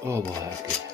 Oh boy, that's good.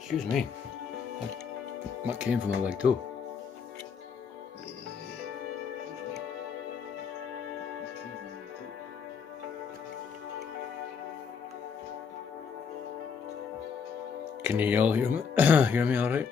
Excuse me. That came from my leg too. Can you all hear me? Hear me all right?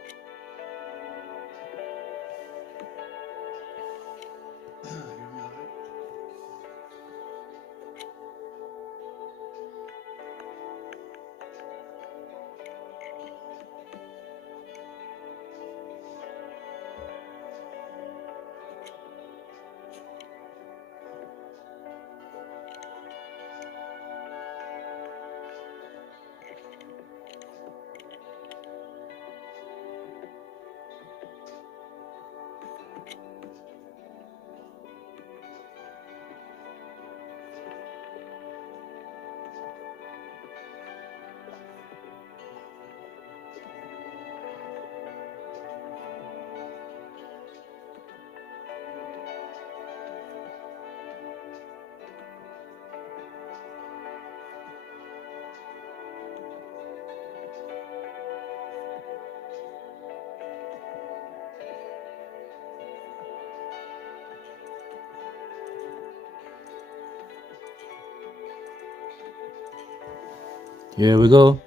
Here we go.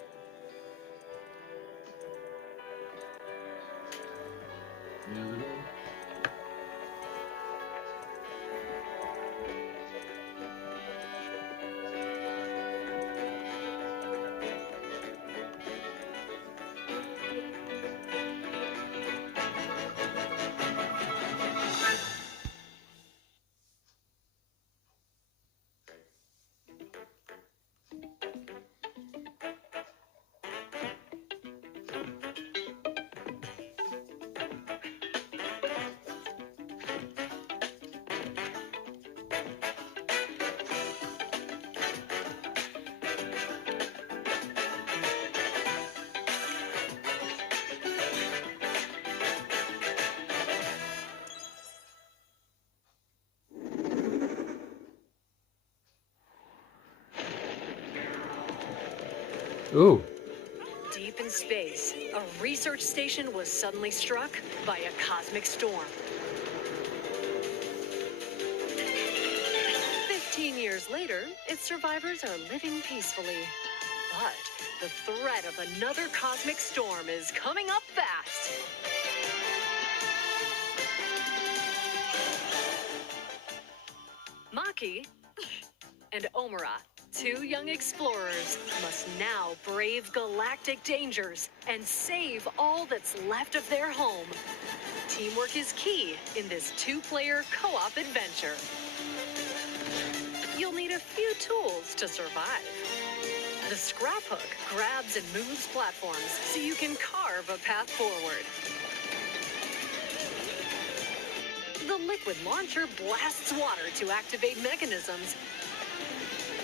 Ooh. Deep in space, a research station was suddenly struck by a cosmic storm. 15 years later, its survivors are living peacefully. But the threat of another cosmic storm is coming up fast. Maki and Omura, two young explorers, must now brave galactic dangers and save all that's left of their home. Teamwork is key in this two-player co-op adventure. You'll need a few tools to survive. The scrap hook grabs and moves platforms so you can carve a path forward. The liquid launcher blasts water to activate mechanisms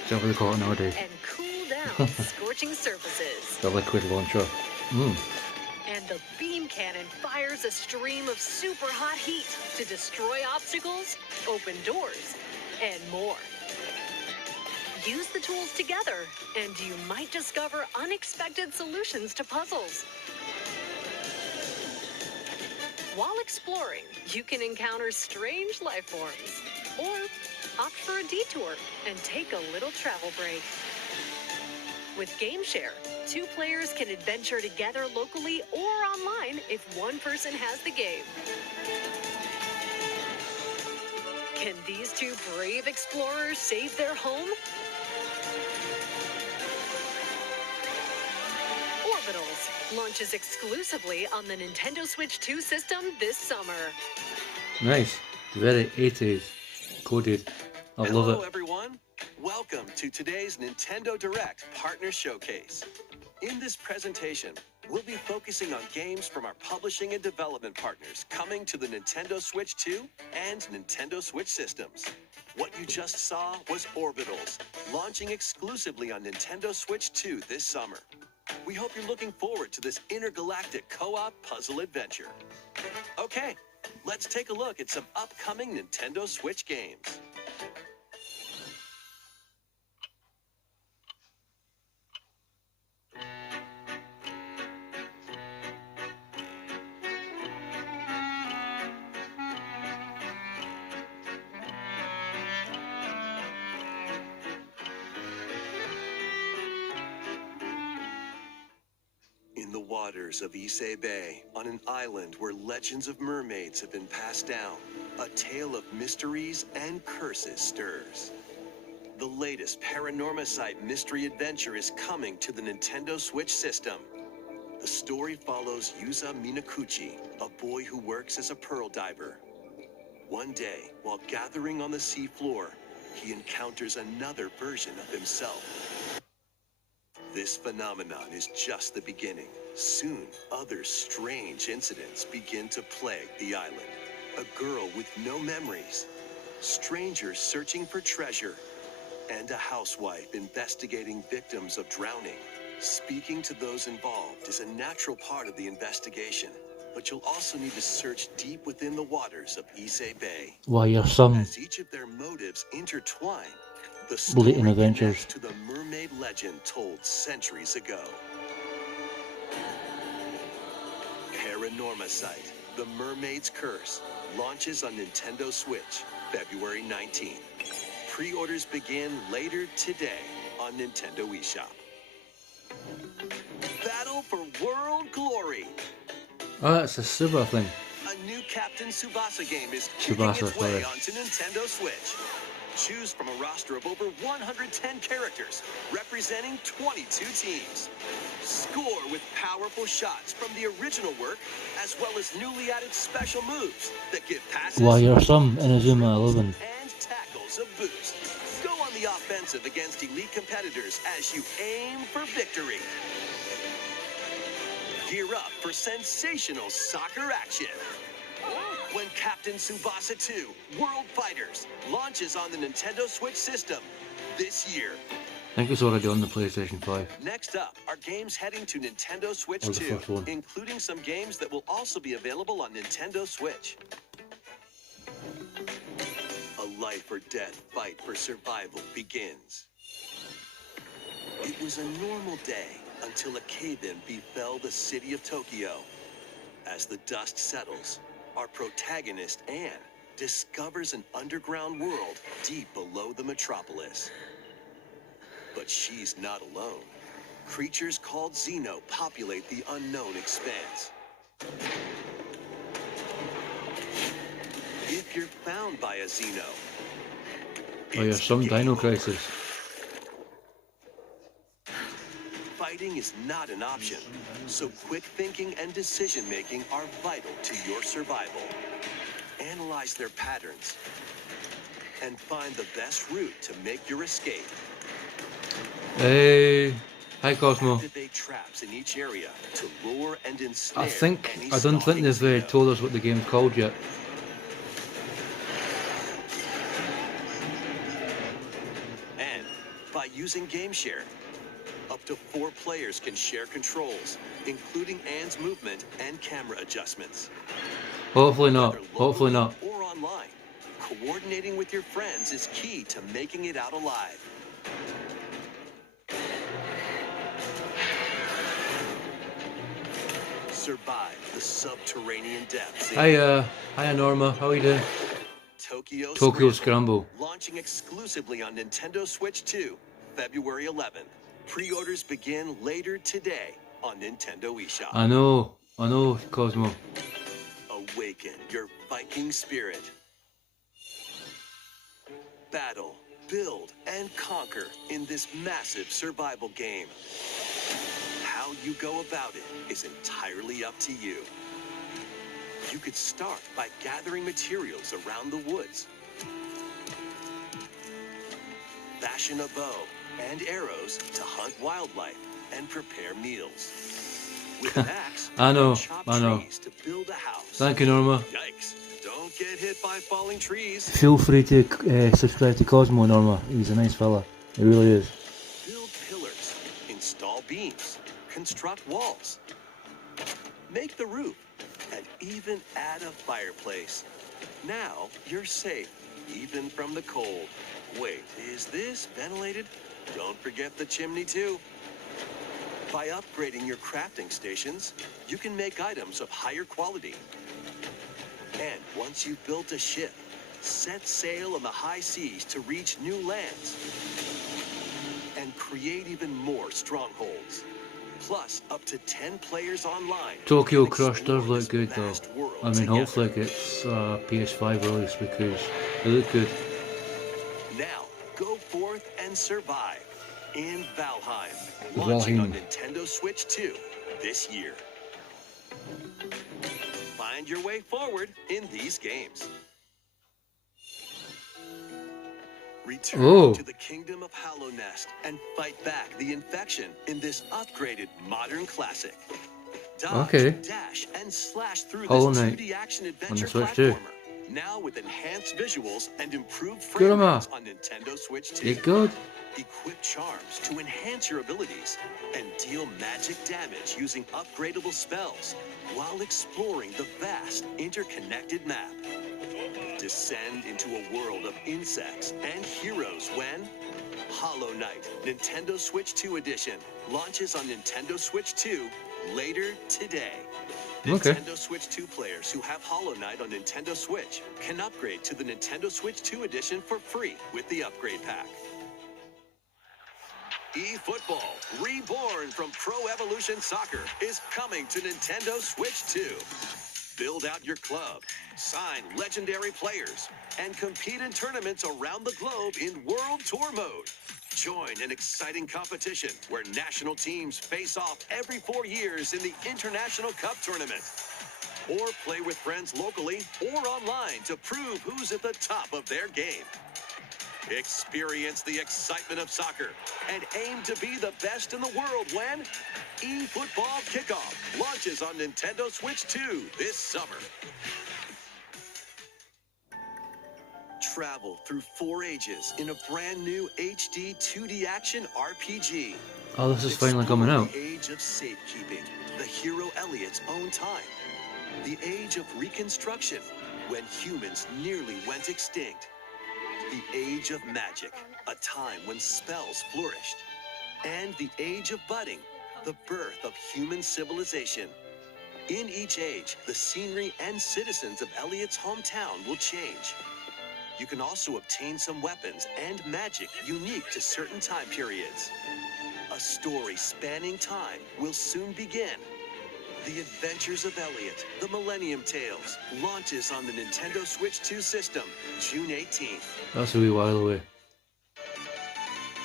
Is that what they call it nowadays? and cool down scorching surfaces. The liquid launcher. And the beam cannon fires a stream of super hot heat to destroy obstacles, open doors, and more. Use the tools together, and you might discover unexpected solutions to puzzles. While exploring, you can encounter strange life forms, or opt for a detour and take a little travel break. With GameShare, 2 players can adventure together locally or online if one person has the game. Can these 2 brave explorers save their home? Orbitals launches exclusively on the Nintendo Switch 2 system this summer. Nice. Very 80s. Coded. I love Hello, it. everyone. Welcome to today's Nintendo Direct Partner Showcase. In this presentation, we'll be focusing on games from our publishing and development partners coming to the Nintendo Switch 2 and Nintendo Switch systems. What you just saw was Orbitals, launching exclusively on Nintendo Switch 2 this summer. We hope you're looking forward to this intergalactic co-op puzzle adventure. Okay, let's take a look at some upcoming Nintendo Switch games. In the waters of Issei Bay, on an island where legends of mermaids have been passed down, a tale of mysteries and curses stirs. The latest Paranormasight mystery adventure is coming to the Nintendo Switch system. The story follows Yuza Minakuchi, a boy who works as a pearl diver. One day, while gathering on the seafloor, he encounters another version of himself. This phenomenon is just the beginning. Soon, other strange incidents begin to plague the island. A girl with no memories, strangers searching for treasure, and a housewife investigating victims of drowning. Speaking to those involved is a natural part of the investigation, but you'll also need to search deep within the waters of Issei Bay. Why, you're some As each of their motives intertwine, the story Blatant adventures. connects to the mermaid legend told centuries ago. Paranormasight, The Mermaid's Curse, launches on Nintendo Switch, February 19th. Pre-orders begin later today on Nintendo eShop. Battle for World Glory. Oh, that's a Suba thing. A new Captain Tsubasa game is kicking Tsubasa, its way sorry. onto Nintendo Switch. Choose from a roster of over 110 characters, representing 22 teams. Score with powerful shots from the original work, as well as newly added special moves that give passes, Why, you're some Inazuma 11. and tackles a boost. Go on the offensive against elite competitors as you aim for victory. Gear up for sensational soccer action when Captain Tsubasa 2 World Fighters launches on the Nintendo Switch system this year. I think it's already on the PlayStation 5. Next up are games heading to Nintendo Switch Or the 2, first one. including some games that will also be available on Nintendo Switch. A life or death fight for survival begins. It was a normal day until a cave-in befell the city of Tokyo. As the dust settles, our protagonist, Anne, discovers an underground world deep below the metropolis. But she's not alone. Creatures called Xeno populate the unknown expanse. If you're found by a Xeno, Oh, you're it's some game Dino over. Crisis. Fighting is not an option, so quick thinking and decision making are vital to your survival. Analyze their patterns and find the best route to make your escape. Hey, Hi, Cosmo. Activate traps in each area to lure and ensnare I any don't think stalking they've Xeno. told us what the game's called yet. And by using Game Share, up to 4 players can share controls, including Anne's movement and camera adjustments. Hopefully not. Whether Hopefully locally not. or online, coordinating with your friends is key to making it out alive. Survive the subterranean depths in Hiya Norma. How are you doing? Tokyo Scramble. launching exclusively on Nintendo Switch 2, February 11th. Pre-orders begin later today on Nintendo eShop. I know, Cosmo. Awaken your Viking spirit. Battle, build, and conquer in this massive survival game. How you go about it is entirely up to you. You could start by gathering materials around the woods. Fashion a bow and arrows to hunt wildlife and prepare meals. With an axe, I know. chop trees to build a house. Thank you, Norma. Yikes, don't get hit by falling trees. Feel free to subscribe to Cosmo, Norma. He's a nice fella. He really is. Build pillars, install beams, construct walls, make the roof, and even add a fireplace. Now you're safe, even from the cold. Wait, is this ventilated? Don't forget the chimney too. By upgrading your crafting stations, you can make items of higher quality. And once you've built a ship, set sail on the high seas to reach new lands and create even more strongholds. Plus, up to 10 players online. Tokyo can Crush explore does look this good though. vast world I mean, together. hopefully it gets PS5 release because they look good. Now, go forth and survive in Valheim, launching on Nintendo Switch 2 this year. Find your way forward in these games. Return to the kingdom of Hallownest and fight back the infection in this upgraded modern classic. Dodge, dash, and slash through Hollow this Knight 2D action on adventure the Switch too. platformer. Now with enhanced visuals and improved Good frame on rates on Nintendo Switch 2. You good? Equip charms to enhance your abilities and deal magic damage using upgradable spells while exploring the vast interconnected map. Descend into a world of insects and heroes when Hollow Knight Nintendo Switch 2 Edition launches on Nintendo Switch 2 later today. Okay. Nintendo Switch 2 players who have Hollow Knight on Nintendo Switch can upgrade to the Nintendo Switch 2 Edition for free with the upgrade pack. eFootball, reborn from Pro Evolution Soccer, is coming to Nintendo Switch 2. Build out your club, sign legendary players, and compete in tournaments around the globe in World Tour mode. Join an exciting competition where national teams face off every 4 years in the International Cup Tournament. Or play with friends locally or online to prove who's at the top of their game. Experience the excitement of soccer and aim to be the best in the world when eFootball Kickoff launches on Nintendo Switch 2 this summer. Travel through 4 ages in a brand new HD 2D action RPG. Oh, this is finally coming out. The age of safekeeping, the hero Elliot's own time. The age of reconstruction, when humans nearly went extinct. The age of magic, a time when spells flourished. And the age of budding, the birth of human civilization. In each age, the scenery and citizens of Elliot's hometown will change. You can also obtain some weapons and magic unique to certain time periods. A story spanning time will soon begin. The Adventures of Elliot, The Millennium Tales, launches on the Nintendo Switch 2 system, June 18th. That's a wee while away.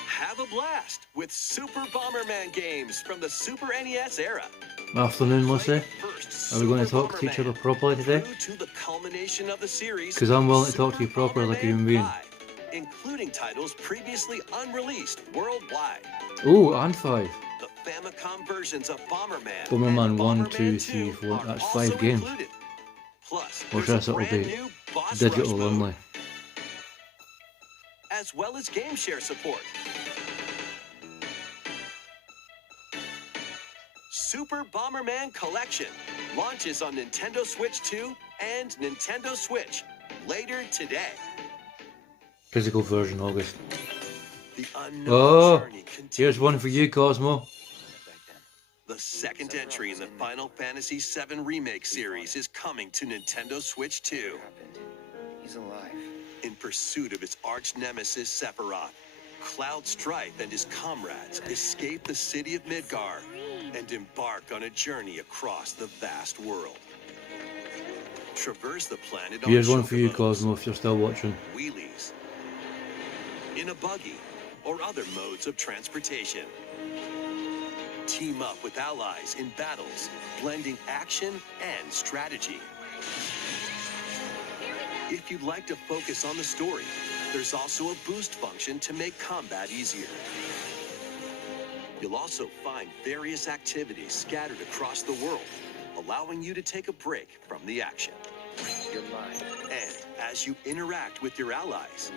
Have a blast with Super Bomberman games from the Super NES era. Afternoon, Lucy. First Are we going to Super talk to each Bomberman, other properly today? through to the culmination of the series, 'Cause I'm willing to talk to you Super properly like a Bomberman human being. 5, including titles previously unreleased worldwide. Oh, and 5. the Famicom versions of Bomberman. Bomberman and 1, Bomberman 2, 2 3, 4, are that's also 5 games. included. Plus, Or there's just a it'll brand be new Boss Rush digital mode, only. as well as game share support. Super Bomberman Collection launches on Nintendo Switch 2 and Nintendo Switch later today. Physical version, August. The unknown Oh, journey continues. here's one for you, Cosmo. The second entry in the Final Fantasy VII Remake series is coming to Nintendo Switch 2. He's alive. In pursuit of his arch nemesis Sephiroth, Cloud Strife and his comrades escape the city of Midgar and embark on a journey across the vast world. Traverse the planet on Here's one for you, chocobos, Cosmo, if you're still watching. wheelies, in a buggy, or other modes of transportation. Team up with allies in battles, blending action and strategy. If you'd like to focus on the story, there's also a boost function to make combat easier. You'll also find various activities scattered across the world, allowing you to take a break from the action. You're mine. And as you interact with your allies,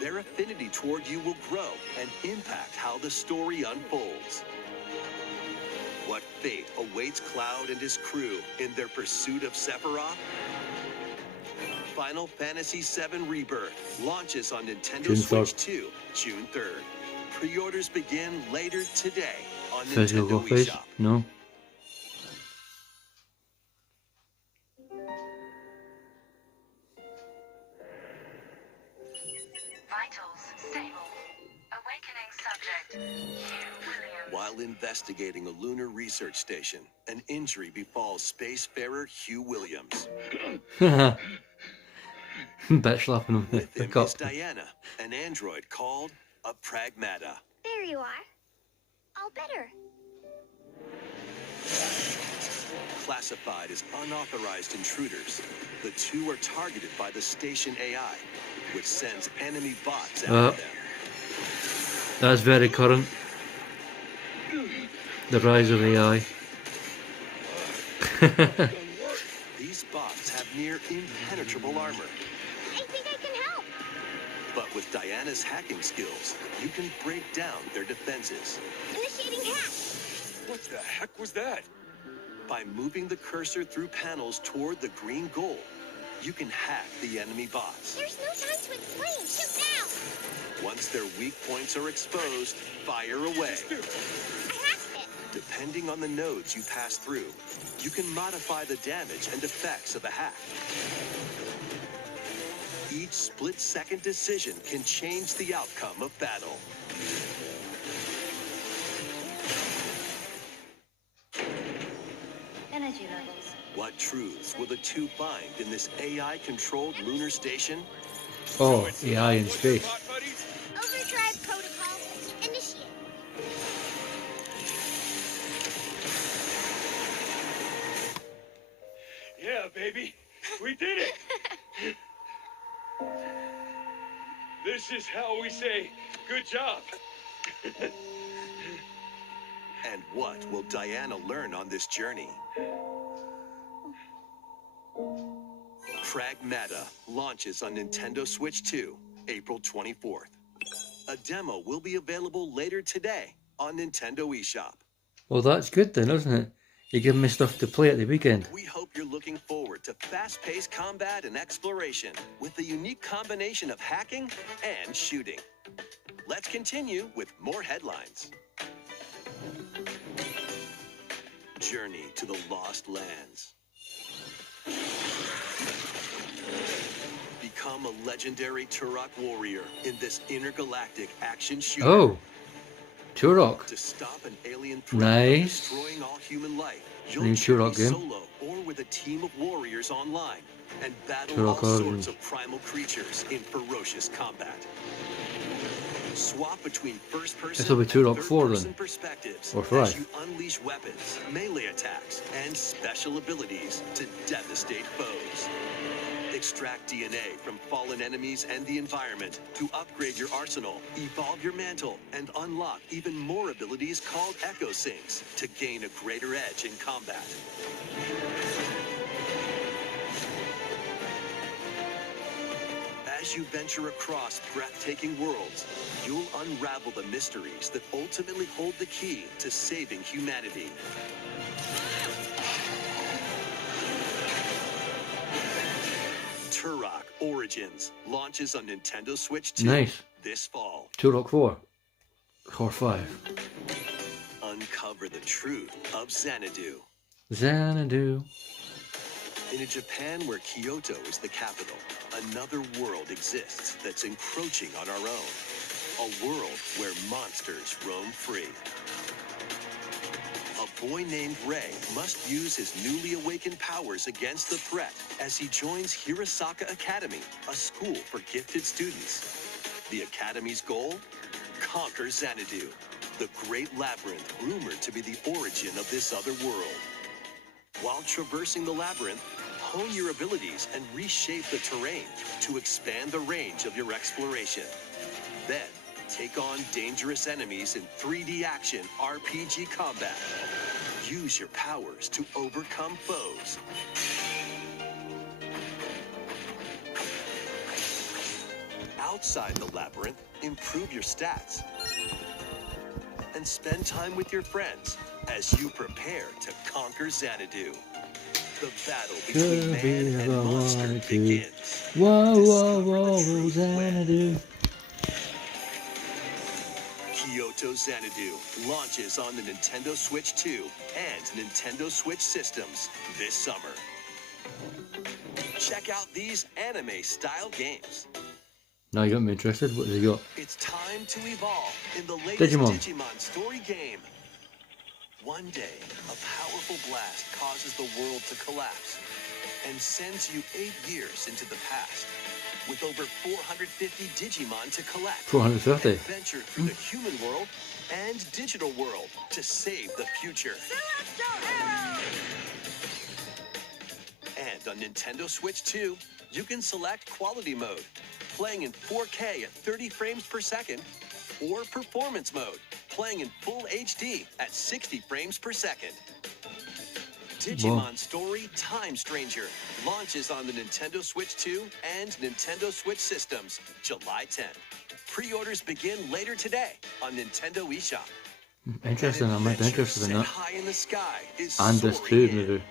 their affinity toward you will grow and impact how the story unfolds. What fate awaits Cloud and his crew in their pursuit of Sephiroth? Final Fantasy VII Rebirth launches on Nintendo June Switch 3rd. 2, June 3rd. Pre-orders begin later today on Physical Nintendo copies? eShop. No. Vitals stable. Awakening subject. Hugh Williams. While investigating a lunar research station, an injury befalls spacefarer Hugh Williams. Bitch slapping him. With him Pick up. is Diana, an android called a Pragmata. There you are. All better. Classified as unauthorized intruders, the two are targeted by the station AI, which sends enemy bots after them. That's very current. The rise of AI. These bots have near impenetrable armor, I think I can help. but with Diana's hacking skills, you can break down their defenses. Initiating hack. What the heck was that? By moving the cursor through panels toward the green goal, you can hack the enemy bots. There's no time to explain. Shoot now. Once their weak points are exposed, fire away. I hacked it. Depending on the nodes you pass through, you can modify the damage and effects of a hack. Each split-second decision can change the outcome of battle. Energy levels. What truths will the two find in this AI-controlled lunar station? Oh, AI in space. Hot buddies? Overdrive protocol. Initiate. Yeah, baby. We did it. This is how we say good job. And what will Diana learn on this journey? Pragmata launches on Nintendo Switch 2, April 24th. A demo will be available later today on Nintendo eShop. Well, that's good then, isn't it? You give me stuff to play at the weekend. We hope you're looking forward to fast-paced combat and exploration with a unique combination of hacking and shooting. Let's continue with more headlines. Journey to the Lost Lands. Become a legendary Turok warrior in this intergalactic action shooter. Oh, Turok. To stop an alien threat Nice. from destroying all human life, you'll New journey Turok game. solo or with a team of warriors online and battle Turok all Origins. sorts of primal creatures in ferocious combat. Swap between first-person This will be Turok 4 then. third-person perspectives Or as 5. you unleash weapons, melee attacks, and special abilities to devastate foes. Extract DNA from fallen enemies and the environment to upgrade your arsenal, evolve your mantle, and unlock even more abilities called Echo Syncs to gain a greater edge in combat. As you venture across breathtaking worlds, you'll unravel the mysteries that ultimately hold the key to saving humanity. Turok Origins launches on Nintendo Switch 2 Nice. this fall. Turok 4. Or 5. Uncover the truth of Xanadu. Xanadu. In a Japan where Kyoto is the capital, another world exists that's encroaching on our own. A world where monsters roam free. A boy named Ray must use his newly awakened powers against the threat as he joins Hirasaka Academy, a school for gifted students. The Academy's goal? Conquer Xanadu, the great labyrinth rumored to be the origin of this other world. While traversing the labyrinth, hone your abilities and reshape the terrain to expand the range of your exploration. Then, take on dangerous enemies in 3D action RPG combat. Use your powers to overcome foes. Outside the labyrinth, improve your stats. And spend time with your friends as you prepare to conquer Xanadu. The battle between man and monster begins. Whoa, whoa, Discover the whoa, truth when Xanadu. Kyoto Xanadu launches on the Nintendo Switch 2 and Nintendo Switch systems this summer. Check out these anime-style games. Now you got me interested. What has he got? It's time to evolve in the latest Digimon. Digimon story game. One day, a powerful blast causes the world to collapse and sends you 8 years into the past. With over 450 Digimon to collect, 450. adventure through the human world and digital world to save the future. And on Nintendo Switch 2, you can select quality mode, playing in 4K at 30 frames per second, or performance mode, playing in full HD at 60 frames per second. Digimon Story Time Stranger launches on the Nintendo Switch 2 and Nintendo Switch systems July 10th. Pre-orders begin later today on Nintendo eShop. Interesting, I might be interested in Set that. high in the sky is And this soaring too, in. maybe.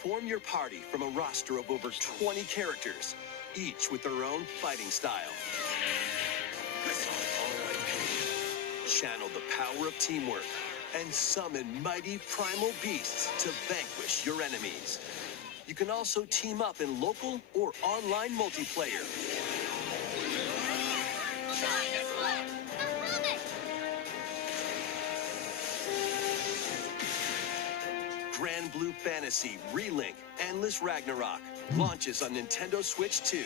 Form your party from a roster of over 20 characters, each with their own fighting style. Channel the power of teamwork and summon mighty primal beasts to vanquish your enemies. You can also team up in local or online multiplayer. Grand Blue Fantasy Relink Endless Ragnarok launches on Nintendo Switch 2,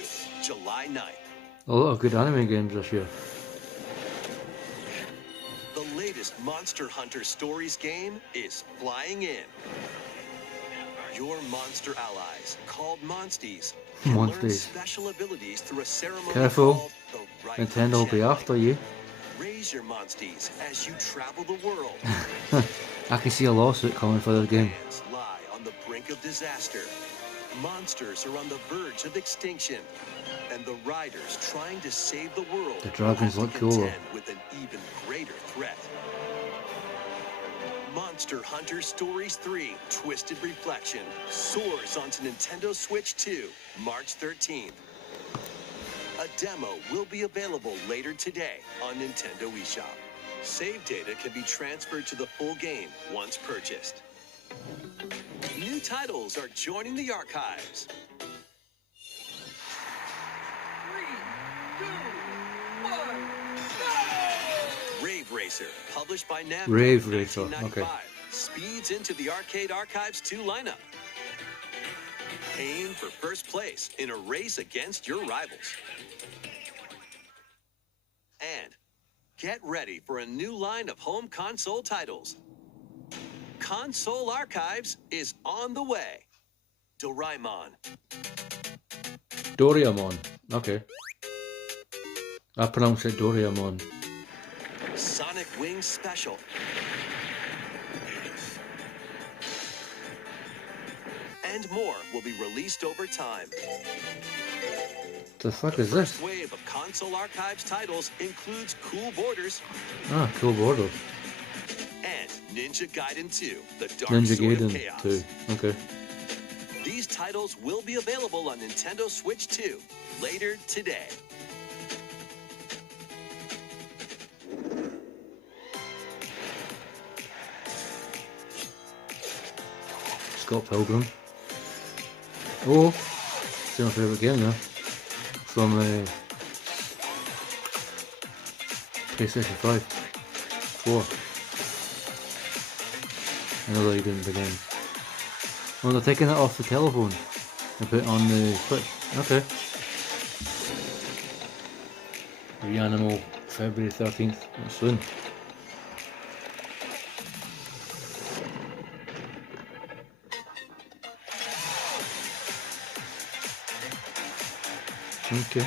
July 9th. A lot of good anime games this year. The latest Monster Hunter Stories game is flying in. Your monster allies, called Monsties, can learn Monsties. special abilities through a ceremony Careful. called the Rite of Nintendo will be Champion. after you. Raise your Monsties as you travel the world. I can see a lawsuit coming for this game. Lands lie on the brink of disaster. Monsters are on the verge of extinction. And the riders trying to save the world The dragons have look to cool, though. contend with an even greater threat. Monster Hunter Stories 3 Twisted Reflection soars onto Nintendo Switch 2, March 13th. A demo will be available later today on Nintendo eShop. Save data can be transferred to the full game once purchased. New titles are joining the archives. 3, 2, 1, go! Rave Racer, published by Namco Rave in Racer, 1995, speeds into the Arcade Archives 2 lineup. Aim for first place in a race against your rivals. And Get ready for a new line of home console titles. Console Archives is on the way. Doraemon. Doraemon. Okay. I pronounce it Doraemon. Sonic Wings Special. And more will be released over time. The fuck The is this? first wave of Console Archives titles includes Cool Borders Ah, Cool Borders. and Ninja Gaiden 2, The Dark Ninja Sword of Gaiden Chaos. 2. Okay. These titles will be available on Nintendo Switch 2 later today. Scott Pilgrim. Oh, it's my favourite game now. From PlayStation 5. 4. Another Eden again. Oh, they're taking it off the telephone and put it on the Switch. Okay. Reanimal, February 13th. That's soon. Okay.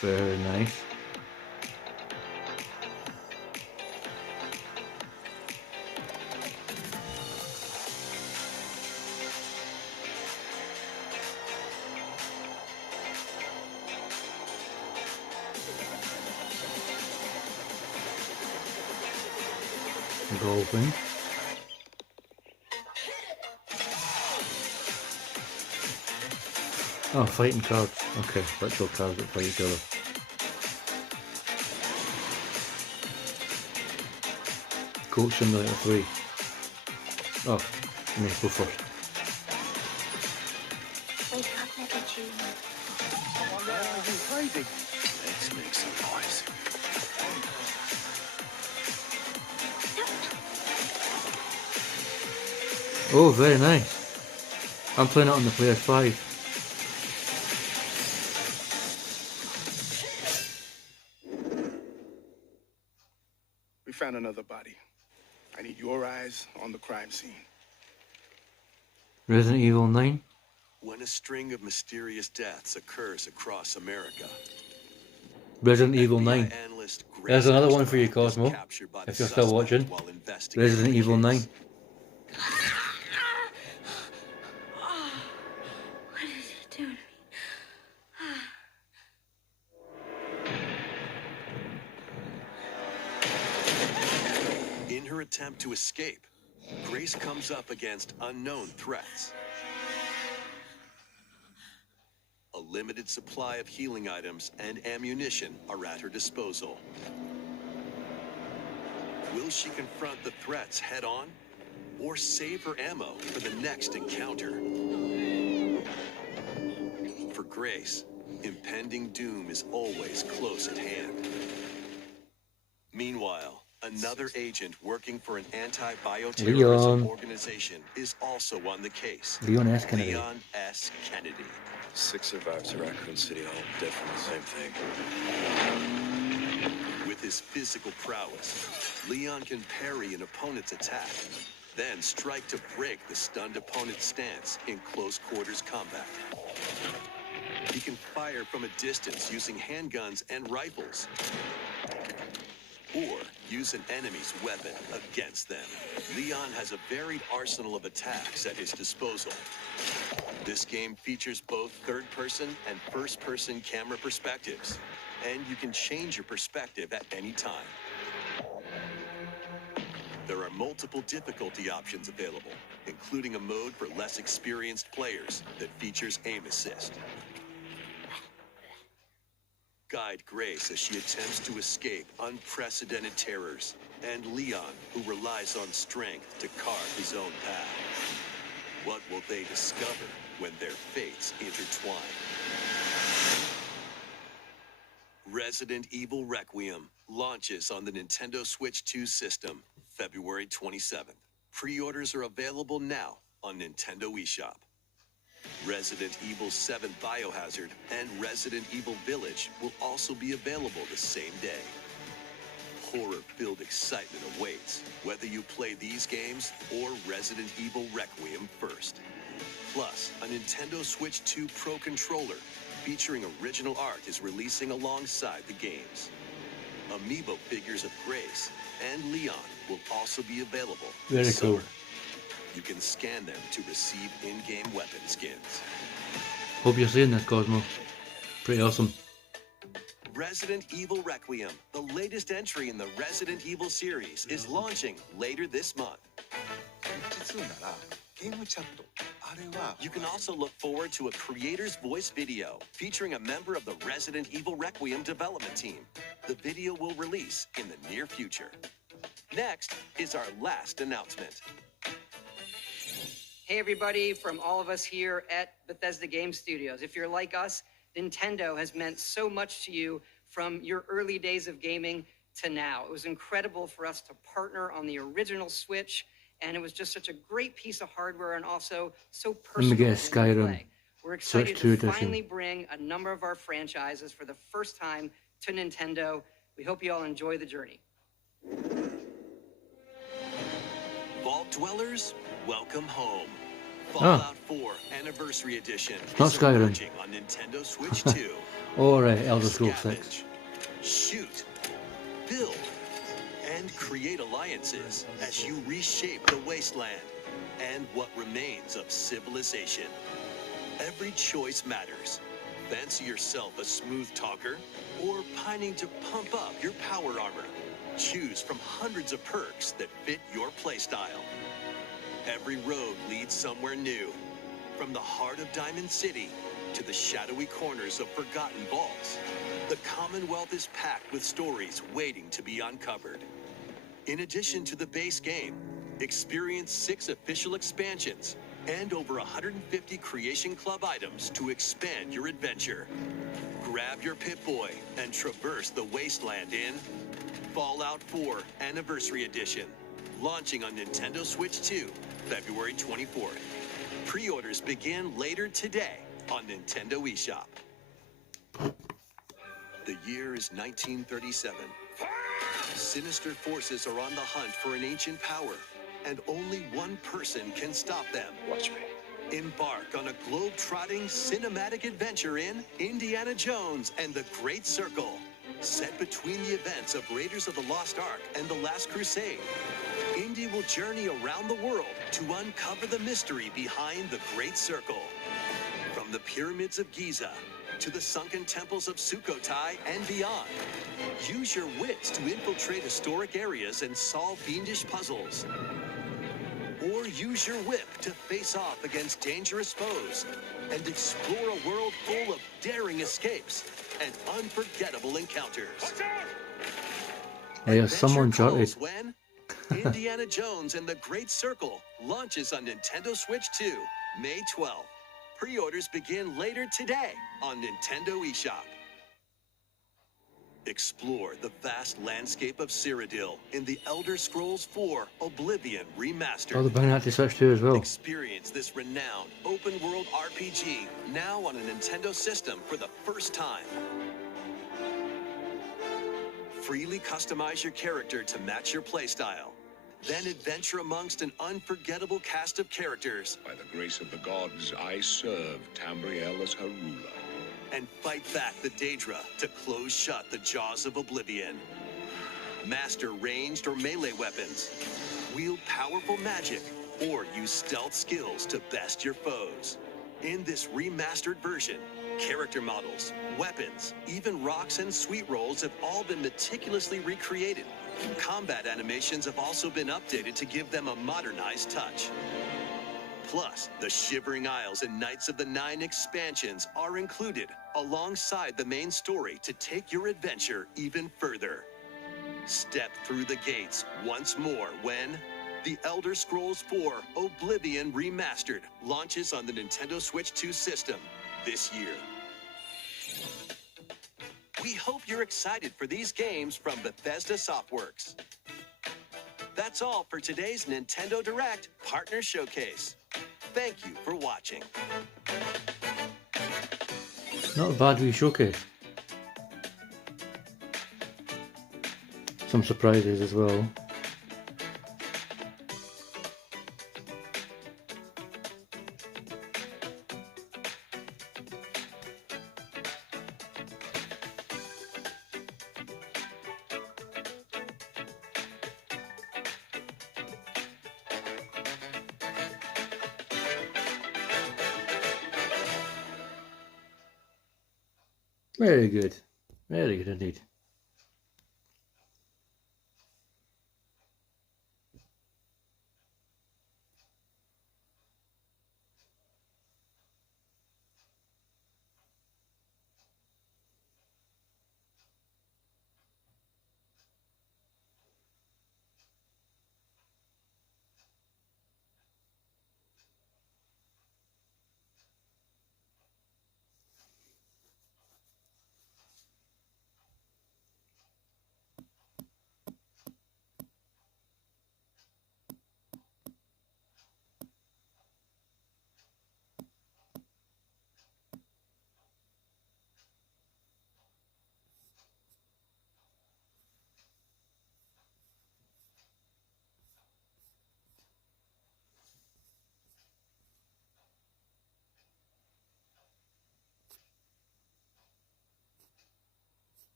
Very nice. Golfing. Oh, fighting cards. Okay, virtual cards that fight each other. Coach Simulator 3. Oh, let me go first. Wake up, little June. Where are you hiding? Let's make some noise. Oh, very nice. I'm playing it on the PS5. We found another body. I need your eyes on the crime scene. Resident Evil 9. When a string of mysterious deaths occurs across America, Resident Evil 9. FBI analyst There's Grace another one for you, Armstrong is Cosmo, captured by if the you're still suspect watching. while investigating Resident the Evil 9. case. What did you do to me? In her attempt to escape, Grace comes up against unknown threats. A limited supply of healing items and ammunition are at her disposal. Will she confront the threats head on, or save her ammo for the next encounter? For Grace, impending doom is always close at hand. Meanwhile, another agent working for an anti-bioterrorism Leon. organization is also on the case. Leon S. Kennedy. Leon S. Kennedy. 6 survivors at Raccoon City, all dead from the same thing. With his physical prowess, Leon can parry an opponent's attack, then strike to break the stunned opponent's stance in close quarters combat. He can fire from a distance using handguns and rifles, or use an enemy's weapon against them. Leon has a varied arsenal of attacks at his disposal. This game features both third-person and first-person camera perspectives, and you can change your perspective at any time. There are multiple difficulty options available, including a mode for less experienced players that features aim assist. Guide Grace as she attempts to escape unprecedented terrors, and Leon, who relies on strength to carve his own path. What will they discover when their fates intertwine? Resident Evil Requiem launches on the Nintendo Switch 2 system February 27th. Pre-orders are available now on Nintendo eShop. Resident Evil 7 Biohazard and Resident Evil Village will also be available the same day. Horror-filled excitement awaits, whether you play these games or Resident Evil Requiem first. Plus, a Nintendo Switch 2 Pro controller featuring original art is releasing alongside the games. Amiibo figures of Grace and Leon will also be available Very this cool. summer. You can scan them to receive in-game weapon skins. Hope you're seeing this, Cosmo. Pretty awesome. Resident Evil Requiem, the latest entry in the Resident Evil series, is launching later this month. 実ならゲームチャットあれは You can also look forward to a creator's voice video featuring a member of the Resident Evil Requiem development team. The video will release in the near future. Next is our last announcement. Hey everybody, from all of us here at Bethesda Game Studios. If you're like us, Nintendo has meant so much to you from your early days of gaming to now. It was incredible for us to partner on the original Switch, and it was just such a great piece of hardware and also so personal. get a when you Skyrim play. We're excited Switch 2 to edition. finally bring a number of our franchises for the first time to Nintendo. We hope you all enjoy the journey. Vault Dwellers, welcome home. Fallout 4 Anniversary Edition not is Skyrim. emerging on Nintendo Switch 2. Alright, Elder Scrolls 6. Scavenge, shoot, build, and create alliances as you reshape the wasteland and what remains of civilization. Every choice matters. Fancy yourself a smooth talker or pining to pump up your power armor. Choose from hundreds of perks that fit your playstyle. Every road leads somewhere new. From the heart of Diamond City to the shadowy corners of forgotten vaults, the Commonwealth is packed with stories waiting to be uncovered. In addition to the base game, experience 6 official expansions and over 150 Creation Club items to expand your adventure. Grab your Pip-Boy and traverse the wasteland in Fallout 4 Anniversary Edition, launching on Nintendo Switch 2, February 24th. Pre-orders begin later today on Nintendo eShop. The year is 1937. Sinister forces are on the hunt for an ancient power, and only one person can stop them. Watch me. Embark on a globe-trotting cinematic adventure in Indiana Jones and the Great Circle, set between the events of Raiders of the Lost Ark and The Last Crusade. Indy will journey around the world to uncover the mystery behind the Great Circle. From the pyramids of Giza to the sunken temples of Sukhothai and beyond. Use your wits to infiltrate historic areas and solve fiendish puzzles. Or use your whip to face off against dangerous foes and explore a world full of daring escapes and unforgettable encounters. Hey, someone Adventure jotted. calls when Indiana Jones and the Great Circle launches on Nintendo Switch 2, May 12th. Pre-orders begin later today on Nintendo eShop. Explore the vast landscape of Cyrodiil in the Elder Scrolls 4 Oblivion Remastered. Oh, they're bringing that to Switch 2 as well. Experience this renowned open-world RPG now on a Nintendo system for the first time. Freely customize your character to match your playstyle. Then adventure amongst an unforgettable cast of characters By the grace of the gods, I serve Tamriel as her ruler. and fight back the Daedra to close shut the jaws of Oblivion. Master ranged or melee weapons, wield powerful magic, or use stealth skills to best your foes. In this remastered version, character models, weapons, even rocks and sweet rolls have all been meticulously recreated. Combat animations have also been updated to give them a modernized touch. Plus, the Shivering Isles and Knights of the Nine expansions are included alongside the main story to take your adventure even further. Step through the gates once more when The Elder Scrolls 4 Oblivion Remastered launches on the Nintendo Switch 2 system this year. We hope you're excited for these games from Bethesda Softworks. That's all for today's Nintendo Direct Partner Showcase. Thank you for watching. Not a bad wee showcase. Some surprises as well. Very good. Very good indeed.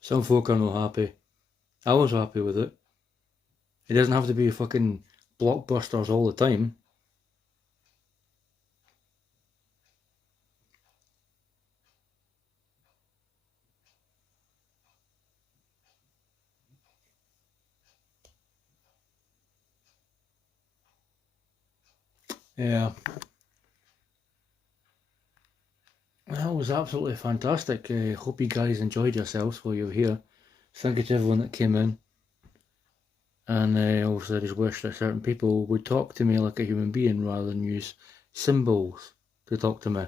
Some folk are not happy. I was happy with it. It doesn't have to be fucking blockbusters all the time. Yeah. That was absolutely fantastic. Hope you guys enjoyed yourselves while you were here. Thank you to everyone that came in. And also I just wish that certain people would talk to me like a human being rather than use symbols to talk to me.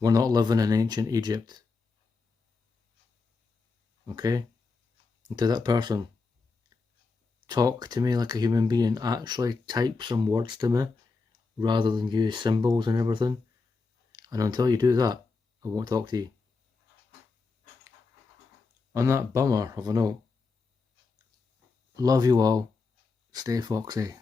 We're not living in ancient Egypt. Okay? And to that person, talk to me like a human being. Actually type some words to me rather than use symbols and everything. And until you do that, I won't talk to you. On that bummer of a note, love you all. Stay foxy.